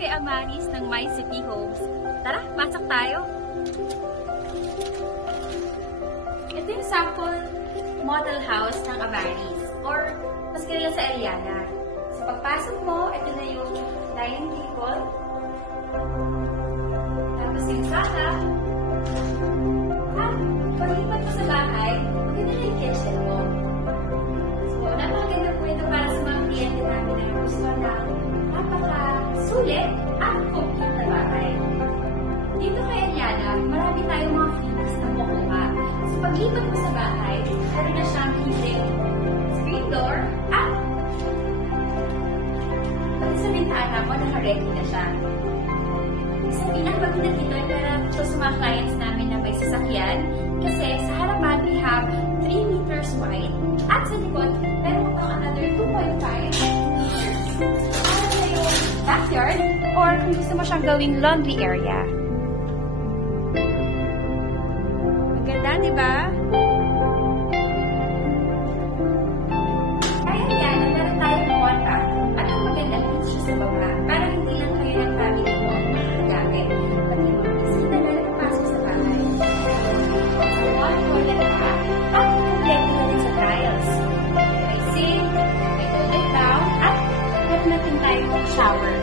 kay Amaris ng My City Homes. Tara, pasok tayo! Ito yung sample model house ng Amaris, or mas kilala sa Eliana. Sa pagpasok mo, ito na yung dining table, tapos yung sala, at paglipat mo sa bahay, maganda na yung kitchen mo. So, napakaganda po ito para sa mga kliyente namin na gusto ng napaka-sulit at complete na bahay. Dito kay Eliana, marami tayong mga features na makuha. So, paglipat mo sa bahay, meron na siyang heating screen door at pati sa bintana mo, naka-ready na siya. Sabihin ang maganda dito ay para ito sa mga clients namin na may sasakyan kasi sa harapan we have 3 meters wide at sa likod meron pa another 2.5 meters para sa yung backyard or kung gusto mo siyang gawing laundry area. Maganda, di ba? Kaya yan, meron tayong one bathroom at ang maganda hindi siya sa baba para hindi lang kayo ng family mo ang magagamit. Pati mo, isita na nakapasok sa bahay. So, one toilet na at kompleto na din sa tiles. May sink, may toilet down at meron natin tayong shower.